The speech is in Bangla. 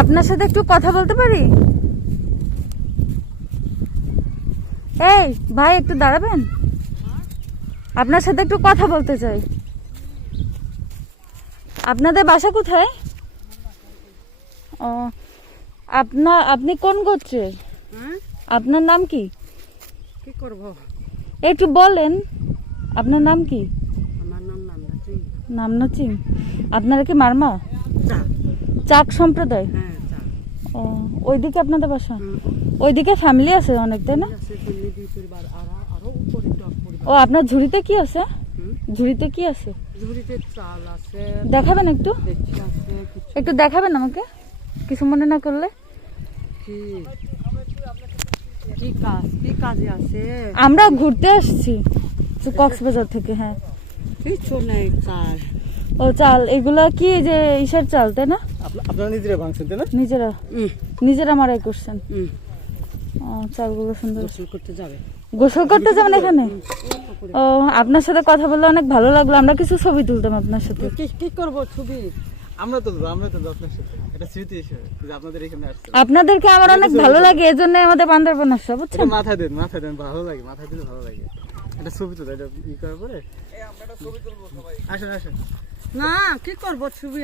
আপনার সাথে একটু কথা বলতে পারি? এই ভাই, একটু দাঁড়াবেন? আপনার সাথে একটু কথা বলতে চাই। আপনাদের বাসা কোথায়? ও, আপনি কোন গোত্রের? আপনার নাম কি? কি করব? একটু বলেন, আপনার নাম কি? আমার নাম নামনাচি। নামনাচিং। আপনারা কি মারমা? চা। চাক সম্প্রদায়? হ্যাঁ, চা। ও, ওইদিকে আপনাদের বাসা? ওইদিকে ফ্যামিলি আছে অনেক, তাই না? আছে ফ্যামিলি, দুই পরিবার, আরো উপরে টপ পরিবার। ও, আপনার ঝুড়িতে কি আছে? হুম? ঝুড়িতে কি আছে? ঝুড়িতে চাল আছে, দেখাবেন একটু? দেখছি আছে কিছু। একটু দেখাবেন আমাকে, কিছু মনে না করলে। কি কি কাজ, কি কাজে আছে? আমরা ঘুরতে আসছি কক্সবাজার থেকে। হ্যাঁ। কিছু নেই, চাল। ও, চাল। এগুলা কি যে ইসের চাল, তাই না? আপনারা নিজেরা ভাঙছেন তাই না? নিজেরা মারাই করছেন। ও, চালগুলো সুন্দর। গোসল করতে যাবে? গোসল করতে যাবেন এখানে? ও, আপনার সাথে কথা বললে অনেক ভালো লাগলো। আমরা কিছু ছবি তুলতাম আপনার সাথে। কি করব ছবি? আমরা তো আপনার সাথে এটা স্মৃতি হিসেবে যে আপনাদের এখানে আসছে। আপনাদেরকে আমার অনেক ভালো লাগে, এজন্য আমাদের বান্দরবান আসছে, বুঝছেন? এটা মাথা দেন ভালো লাগে, মাথা দিলে ভালো লাগে। এটা ছবি তো এটা ই করার পরে আমরা একটা ছবি তুলবো সবাই। আসেন। না, কি করব ছবি?